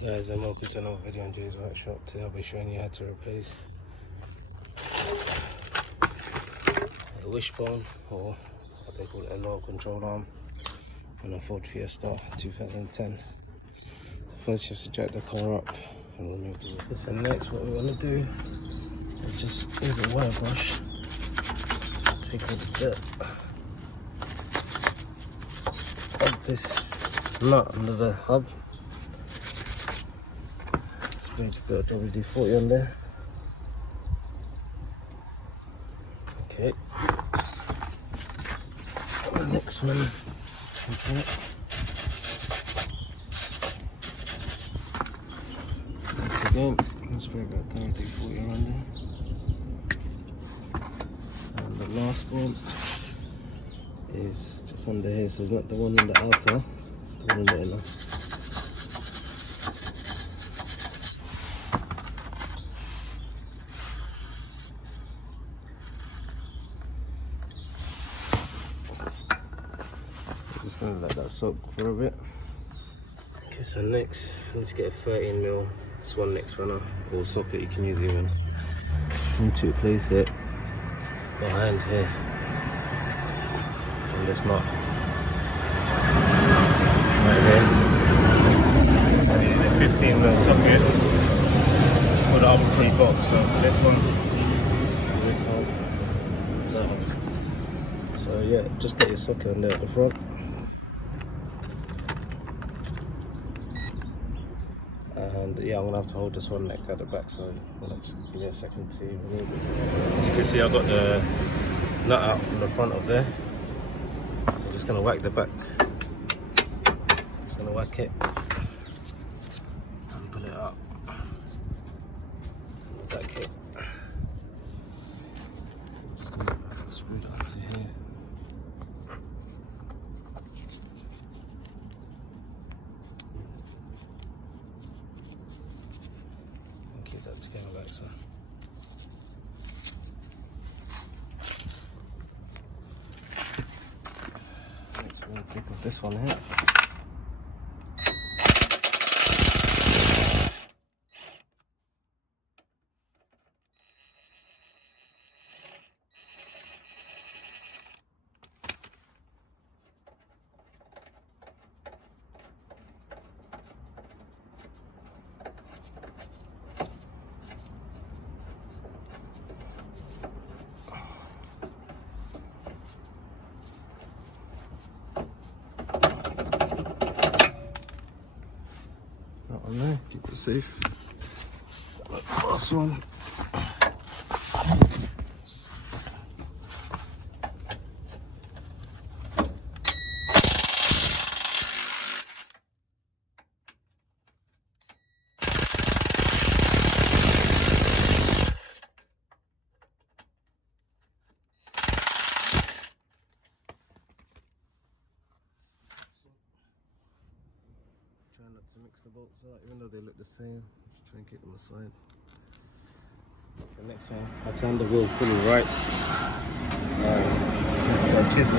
Hey guys, and welcome to another video on Jay's Workshop. Today I'll be showing you how to replace a wishbone, or what they call it, a lower control arm, on a Ford Fiesta 2010. So first you have to jack the car up and remove the wheel. So next what we want to do is just use a wire brush, take all the dirt, pop this nut under the hub. Going to put a WD-40 on there. Okay. And the next one. Once again, let's put that WD-40 on there. And the last one is just under here, so it's not the one in the outer, it's the one in the inner. Just gonna let that soak for a bit. Okay, so next let's get a 13mm swan neck spanner or socket. You can use even. You need to place it behind here on this knot right here. The 15mm socket for the other 3 bolts. So for this one, that one. So yeah, just get your socket on there at the front. And yeah, I'm gonna have to hold this one neck at the back, so let's give me a second to remove this. As you can see, I got the nut out from the front of there, so I'm just gonna whack the back. Just gonna whack it and pull it up. Whack it. Just gonna screw it onto here. Keep that together like so. Next we're going to take off this one here. On there, keep it safe. Last one. Try not to mix the bolts out, even though they look the same. Just try and keep them aside. The next one, I turned the wheel fully right. I've got a chisel.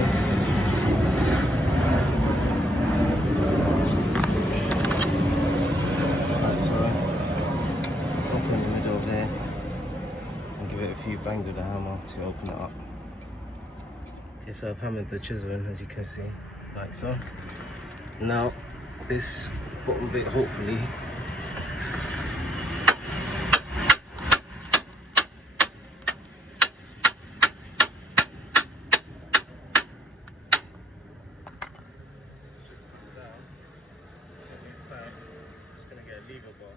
Right, so pop in the middle there and give it a few bangs with the hammer to open it up. Okay, so I've hammered the chisel in, as you can see, like so. Now this bottom bit, hopefully just gonna get a lever bar.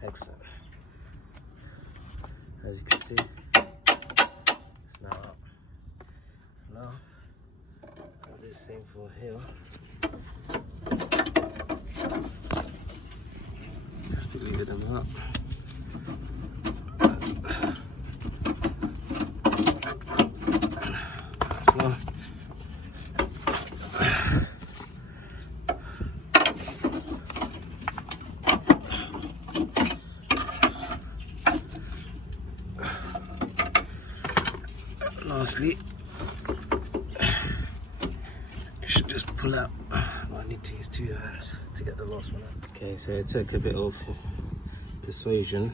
Excellent. As you can see, it's now up. So now, I'll do the same for here. You have to leave them up. lastly, you should just pull out. I need to use 2 hands to get the last one out. Okay, so it took a bit of persuasion.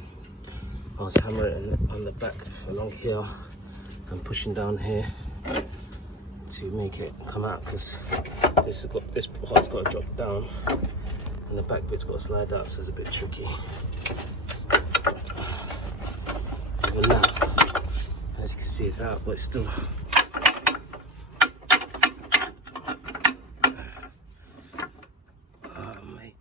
I was hammering on the back along here and pushing down here to make it come out, because this part's got to drop down and the back bit's got to slide out, so it's a bit tricky. Even now, as you can see, it's out, but it's still. Oh, mate.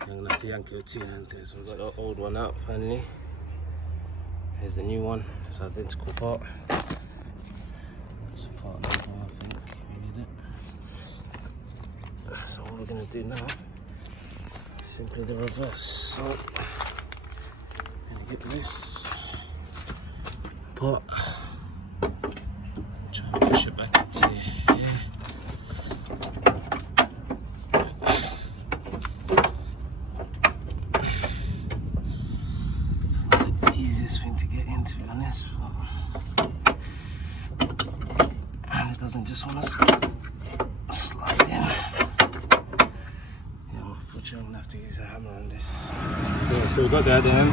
I'm gonna have to yank it with 2 hands, guys. So we've got the old one out finally. Here's the new one. It's identical part. It's a part number, I think we need it. So what we're gonna do now is simply the reverse. So I'm gonna get this part, try and push it back into here. Thing to get into, to be honest, and it doesn't just want to slide in. Yeah, unfortunately I'm gonna have to use a hammer on this. Yeah, so we got that at the end.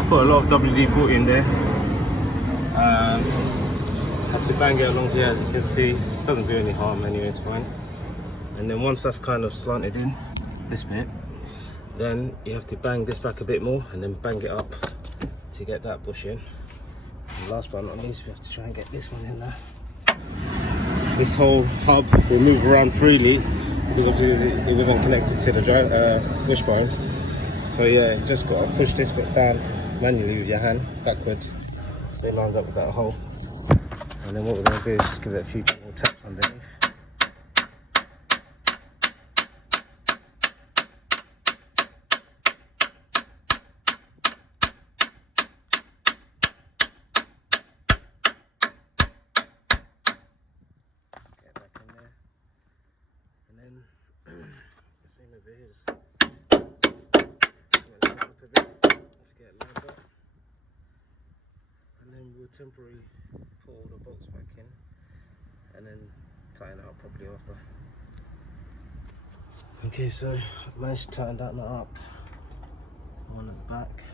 I put a lot of WD-40 in there. Had to bang it along here, as you can see. It doesn't do any harm anyway, it's fine. And then once that's kind of slanted in, this bit, then you have to bang this back a bit more and then bang it up to get that bush in. And last but not least, we have to try and get this one in there. This whole hub will move around freely because obviously it wasn't connected to the wishbone. So yeah, you just got to push this bit down manually with your hand backwards so it lines up with that hole. And then what we're going to do is just give it a few more taps underneath. The same over here, just up a bit to get it lined up, and then we'll temporarily put all the bolts back in and then tighten it up properly after. Okay, so I've managed to tighten that nut up, one at the back,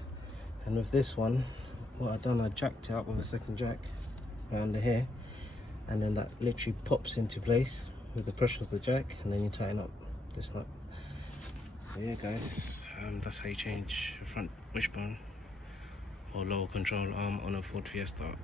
and with this one, what I've done, I jacked it up with a second jack right under here, and then that literally pops into place with the push of the jack, and then you tighten up this nut. So yeah guys, that's how you change your front wishbone or lower control arm on a Ford Fiesta.